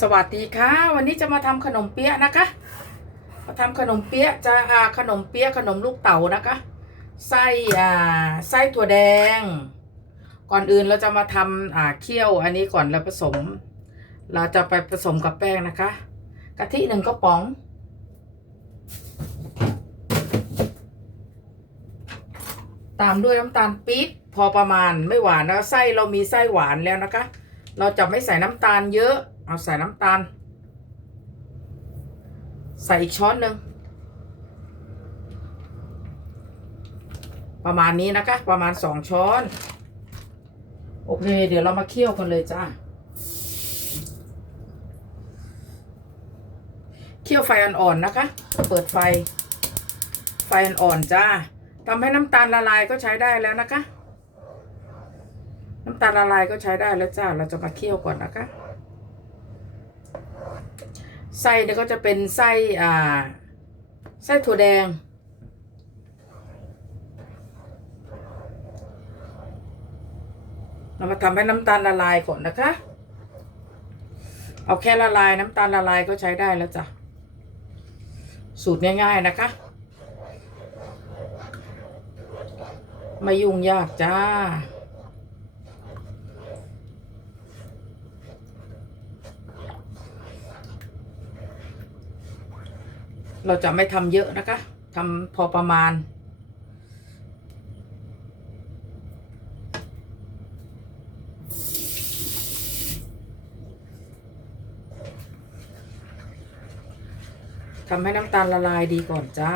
สวัสดีค่ะ วันนี้จะมาทำขนมเปี๊ยะนะคะ มาทำขนมเปี๊ยะจะอ่าขนมเปี๊ยะขนมลูกเต๋านะคะ ไส้อ่าไส้ถั่วแดง ก่อนอื่นเราจะมาทำอ่าเคี่ยวอันนี้ก่อนเราผสม เราจะไปผสมกับแป้งนะคะ กะทิหนึ่งกระป๋อง ตามด้วยน้ำตาลปี๊บพอประมาณไม่หวานนะไส้เรามีไส้หวานแล้วนะคะ เราจะไม่ใส่น้ำตาลเยอะ เอาใส่น้ำตาล ใส่อีกช้อนหนึ่งประมาณนี้นะคะ ประมาณสองช้อน โอเค เดี๋ยวเรามาเคี่ยวกันเลยจ้าเคี่ยวไฟอ่อนๆนะคะ เปิดไฟ ไฟอ่อนๆจ้าทำให้น้ำตาลละลายก็ใช้ได้แล้วนะคะ น้ำตาลละลายก็ใช้ได้แล้วจ้า เราจะมาเคี่ยวก่อนนะคะ ไส้เนี่ยก็จะเป็นไส้อ่าไส้ถั่วแดง เรามาทำให้น้ำตาลละลายก่อนนะคะ เอาแค่ละลายน้ำตาลละลายก็ใช้ได้แล้วจ้ะ สูตรง่ายๆนะคะ ไม่ยุ่งยากจ้า เราจะไม่ทำเยอะนะคะทำพอประมาณ ทำให้น้ำตาลละลายดีก่อนจ้า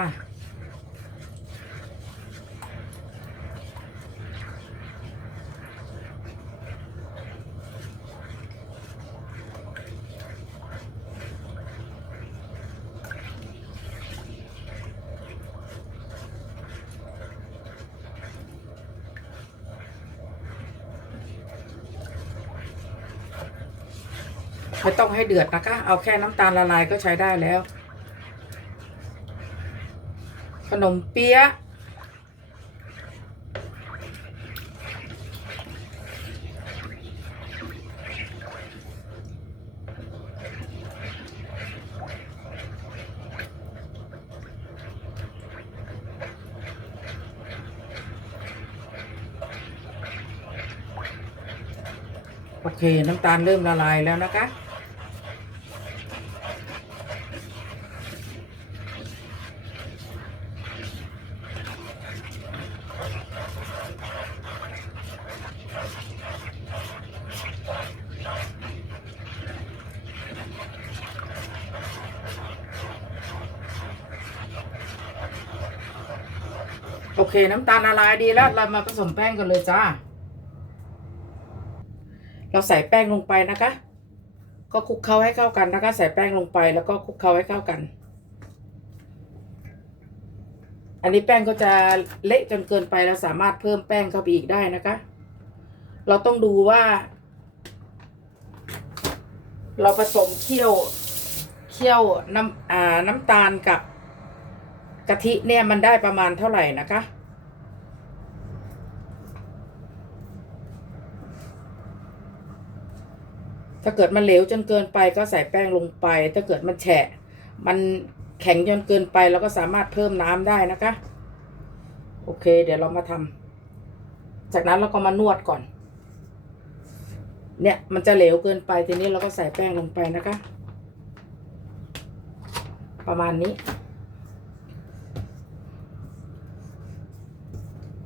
ไม่ต้องให้เดือดนะคะ เอาแค่น้ำตาลละลายก็ใช้ได้แล้ว ขนมเปี๊ยะโอเค น้ำตาลเริ่มละลายแล้วนะคะ น้ำตาลละลายดีแล้วเรามาผสมแป้งกันเลยจ้า เราใส่แป้งลงไปนะคะ ก็คลุกเคล้าให้เข้ากันนะคะ ใส่แป้งลงไปแล้วก็คลุกเคล้าให้เข้ากัน อันนี้แป้งก็จะเละจนเกินไปเราสามารถเพิ่มแป้งเข้าไปอีกได้นะคะ เราต้องดูว่า เราผสมเคี่ยวเคี่ยวน้ำอ่าน้ำตาลกับกะทิเนี่ยมันได้ประมาณเท่าไหร่นะคะ ถ้าเกิดมันเหลวจนเกินไปก็ใส่แป้งลงไป ถ้าเกิดมันแฉะ มันแข็งจนเกินไปเราก็สามารถเพิ่มน้ำได้นะคะ โอเค เดี๋ยวเรามาทำจากนั้นเราก็มานวดก่อน เนี่ยมันจะเหลวเกินไปทีนี้เราก็ใส่แป้งลงไปนะคะ ประมาณนี้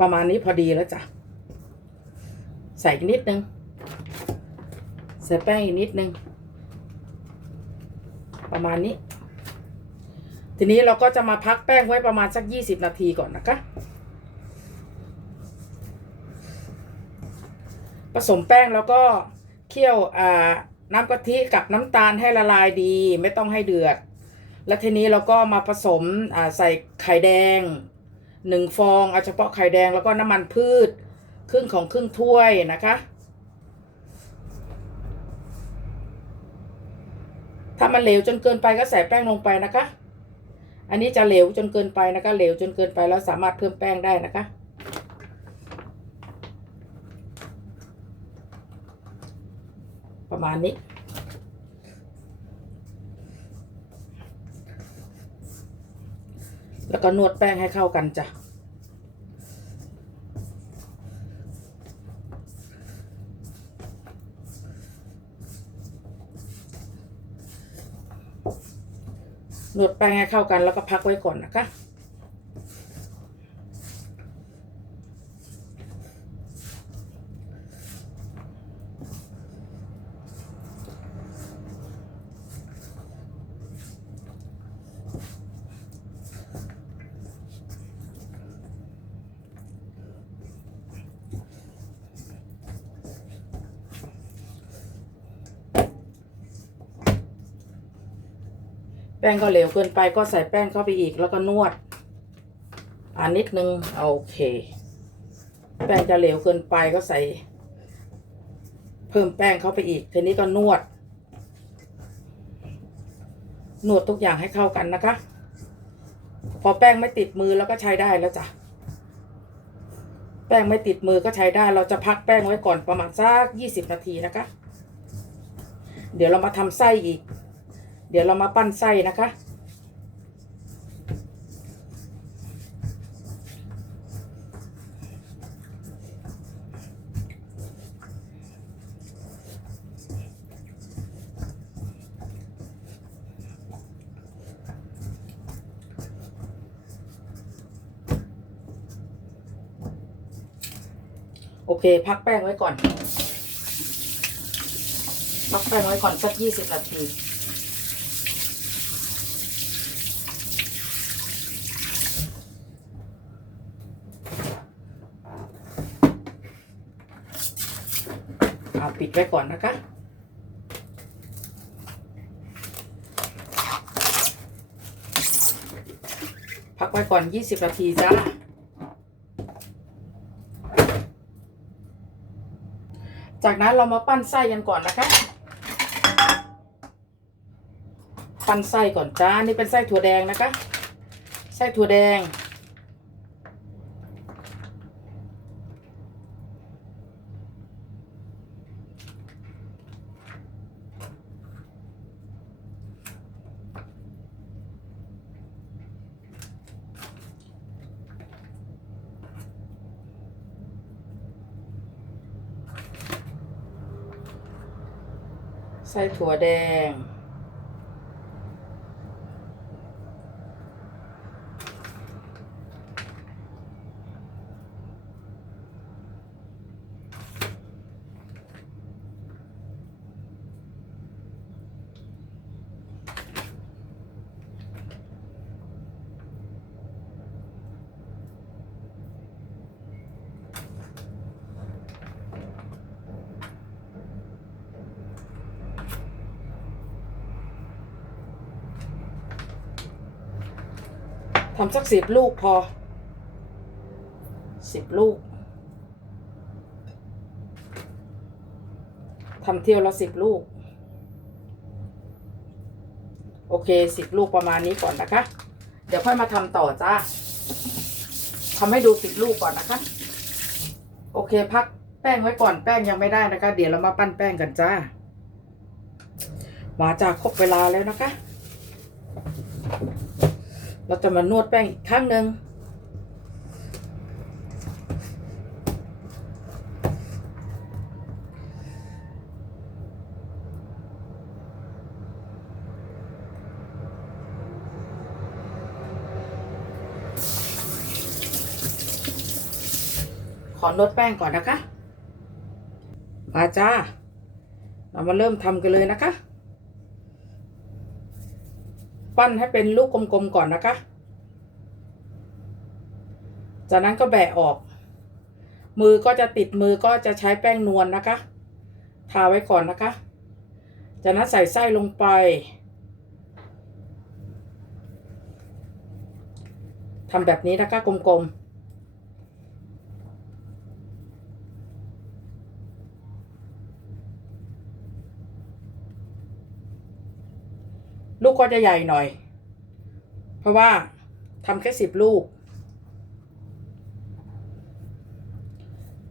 ประมาณนี้พอดีแล้วจ้ะ ใส่นิดนึง ใส่แป้งอีกนิดนึง ประมาณนี้ ทีนี้เราก็จะมาพักแป้งไว้ประมาณสักยี่สิบนาทีก่อนนะคะผสมแป้งแล้วก็เคี่ยวน้ำกะทิกับน้ำตาลให้ละลายดี ไม่ต้องให้เดือด แล้วทีนี้เราก็มาผสมใส่ไข่แดงหนึ่งฟองเอาเฉพาะไข่แดงแล้วก็น้ำมันพืช ครึ่งของครึ่งถ้วยนะคะ ถ้ามันเหลวจนเกินไปก็ใส่แป้งลงไปนะคะ อันนี้จะเหลวจนเกินไปนะคะ เหลวจนเกินไปแล้วสามารถเพิ่มแป้งได้นะคะ ประมาณนี้ แล้วก็นวดแป้งให้เข้ากันจ้ะ นวดแป้งให้เข้ากันแล้วก็พักไว้ก่อนนะคะ แป้งก็เหลวเกินไปก็ใส่แป้งเข้าไปอีกแล้วก็นวด อ่านิดนึงโอเค แป้งจะเหลวเกินไปก็ใส่ เพิ่มแป้งเข้าไปอีก ทีนี้ก็นวด นวดทุกอย่างให้เข้ากันนะคะ พอแป้งไม่ติดมือแล้วก็ใช้ได้แล้วจ้ะแป้งไม่ติดมือก็ใช้ได้ เราจะพักแป้งไว้ก่อนประมาณสักยี่สิบนาทีนะคะ เดี๋ยวเรามาทำไส้อีก เดี๋ยวเรามาปั้นไส้นะคะโอเค พักแป้งไว้ก่อน พักแป้งไว้ก่อนสักยี่สิบนาที เอาปิดไว้ก่อนนะคะ พักไว้ก่อน 20 นาทีจ้า จากนั้นเรามาปั้นไส้กันก่อนนะคะ ปั้นไส้ก่อนจ้า นี่เป็นไส้ถั่วแดงนะคะ ไส้ถั่วแดง ไส้ถั่วแดง ทำสักสิบลูกพอสิบลูกทำเที่ยวละสิบลูก โอเคสิบลูกประมาณนี้ก่อนนะคะ เดี๋ยวค่อยมาทำต่อจ้าทำให้ดูสิบลูกก่อนนะคะ โอเคพักแป้งไว้ก่อนแป้งยังไม่ได้นะคะ เดี๋ยวเรามาปั้นแป้งกันจ้ามาจากครบเวลาแล้วนะคะ เราจะมานวดแป้งอีกครั้งหนึ่งขอนวดแป้งก่อนนะคะ มาจ้า เรามาเริ่มทำกันเลยนะคะ ปั้นให้เป็นลูกกลมๆก่อนนะคะ จากนั้นก็แบะออก มือก็จะติดมือก็จะใช้แป้งนวลนนะคะ ทาไว้ก่อนนะคะ จากนั้นใส่ไส้ลงไปทำแบบนี้นะคะกลมๆ ลูกก็จะใหญ่หน่อย เพราะว่าทำแค่สิบลูก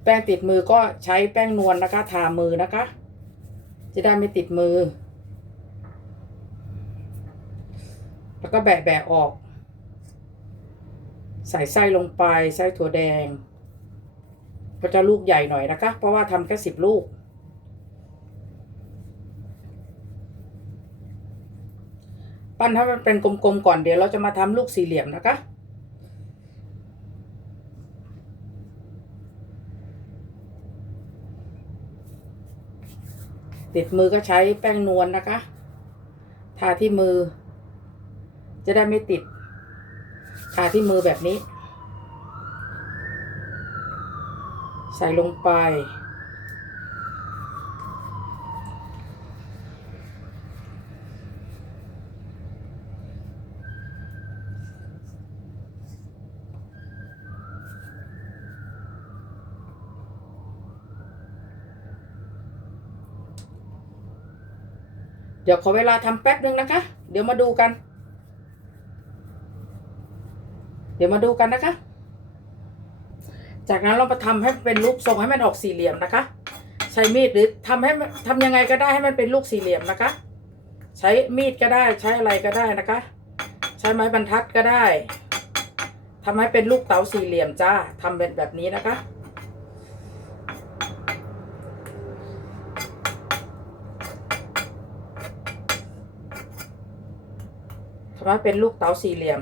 แป้งติดมือก็ใช้แป้งนวลนะคะ ทามือนะคะ จะได้ไม่ติดมือ แล้วก็แบะแบะออก ใส่ไส้ลงไป ไส้ถั่วแดง ก็จะลูกใหญ่หน่อยนะคะ เพราะว่าทำแค่สิบลูก ปั้นให้มันเป็นกลมๆก่อนเดี๋ยวเราจะมาทำลูกสี่เหลี่ยมนะคะติดมือก็ใช้แป้งนวลนนะคะ ทาที่มือ จะได้ไม่ติด ทาที่มือแบบนี้ ใส่ลงไป เดี๋ยวขอเวลาทำแป๊บนึงนะคะ เดี๋ยวมาดูกัน เดี๋ยวมาดูกันนะคะ จากนั้นเรามาทำให้เป็นรูปทรงให้มันออกสี่เหลี่ยมนะคะ ใช้มีดหรือทำให้ทำยังไงก็ได้ให้มันเป็นลูกสี่เหลี่ยมนะคะ ใช้มีดก็ได้ใช้อะไรก็ได้นะคะ ใช้ไม้บรรทัดก็ได้ทำให้เป็นลูกเต๋าสี่เหลี่ยมจ้าทำเป็นแบบนี้นะคะ ว่าเป็นลูกเต๋าสี่เหลี่ยม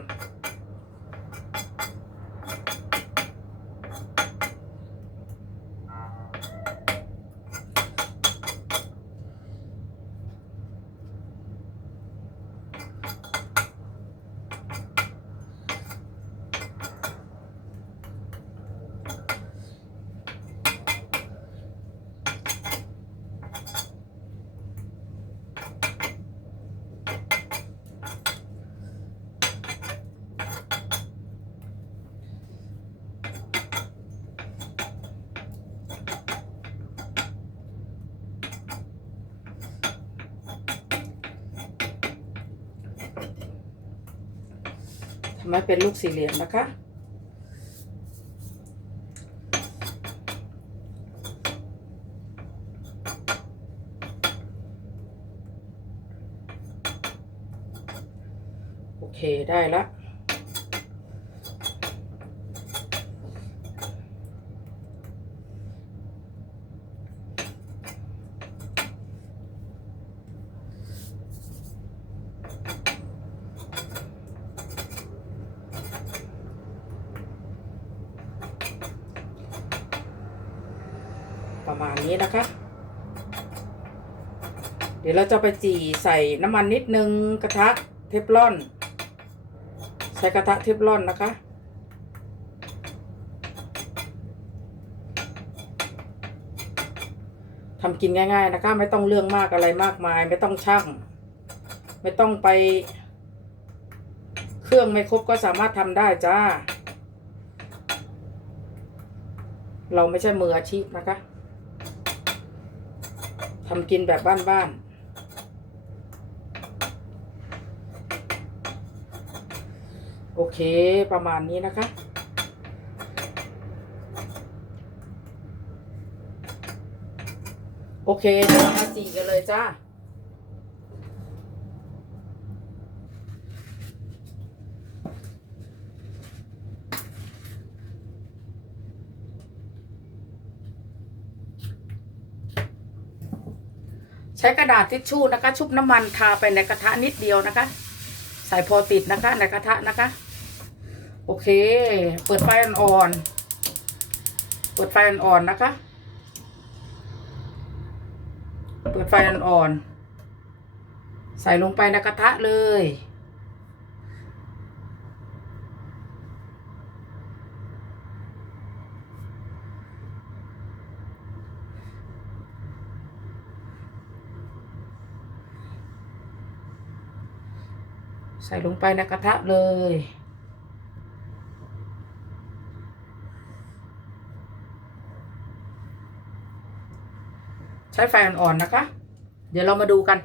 ทำให้เป็นลูกสี่เหลี่ยมนะคะ โอเคได้ละ ประมาณนี้นะคะ เดี๋ยวเราจะไปจี่ใส่น้ำมันนิดนึงกระทะเทฟลอน ใช้กระทะเทฟลอนนะคะทำกินง่าย ๆ นะคะ ไม่ต้องเรื่องมากอะไรมากมาย ไม่ต้องช่าง ไม่ต้องไป เครื่องไม่ครบก็สามารถทำได้จ้า เราไม่ใช่มืออาชีพนะคะ ทำกินแบบบ้านๆ โอเคประมาณนี้นะคะ โอเคเดี๋ยวเรามาจีกันเลยจ้า ใช้กระดาษทิชชู่นะคะ ชุบน้ำมันทาไปในกระทะนิดเดียวนะคะ ใส่พอติดนะคะ ในกระทะนะคะ โอเค เปิดไฟอ่อนๆเปิดไฟอ่อนๆนะคะ เปิดไฟอ่อนๆใส่ลงไปในกระทะเลย ใส่ลงไปในกระทะเลย ใช้ไฟอ่อนๆนะคะ เดี๋ยวเรามาดูกัน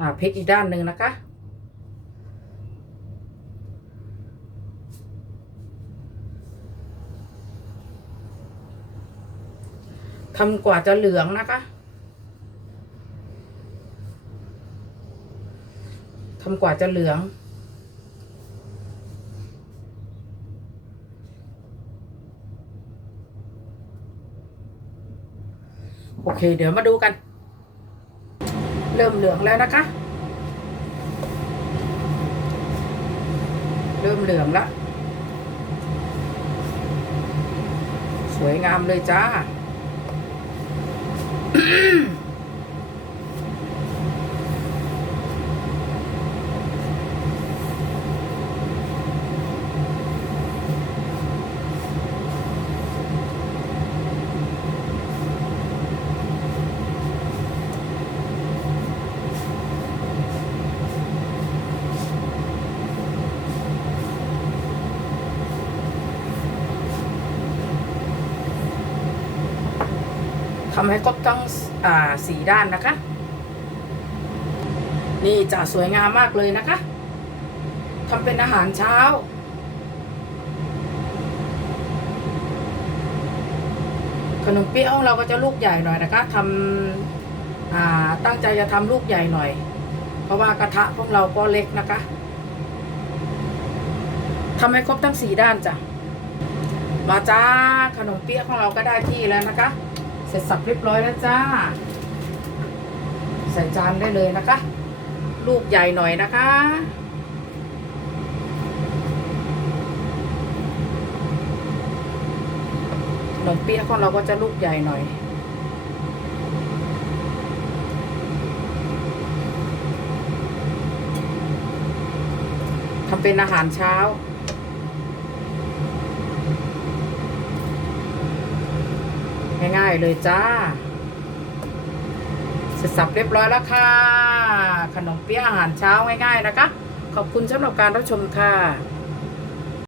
อ่าพลิกอีกด้านหนึ่งนะคะทำกว่าจะเหลืองนะคะ นกว่าจะเหลือง โอเค เดี๋ยวมาดูกัน เริ่มเหลืองแล้วนะคะ เริ่มเหลืองแล้ว สวยงามเลยจ้าำให้ครบทั้งอ่าสี่ด้านนะคะ นี่จะสวยงามมากเลยนะคะทำเป็นอาหารเช้า ขนมเปี๊ยะของเราก็จะลูกใหญ่หน่อยนะคะทำตั้งใจจะทำลูกใหญ่หน่อย เพราะว่ากระทะพวกเราก็เล็กนะคะทำให้ครบทั้งสี่ด้านจ้ะมาจ้าขนมเปี๊ยะของเราก็ได้ที่แล้วนะคะ เสร็จสับเรียบร้อยแล้วจ้า ใส่จานได้เลยนะคะ ลูกใหญ่หน่อยนะคะขนมเปี๊ยะของเราก็จะลูกใหญ่หน่อยทำเป็นอาหารเช้า ง่ายๆเลยจ้าเสร็จสับเรียบร้อยแล้วค่ะ ขนมเปี๊ยะอาหารเช้าง่ายๆนะคะ ขอบคุณสำหรับการรับชมค่ะ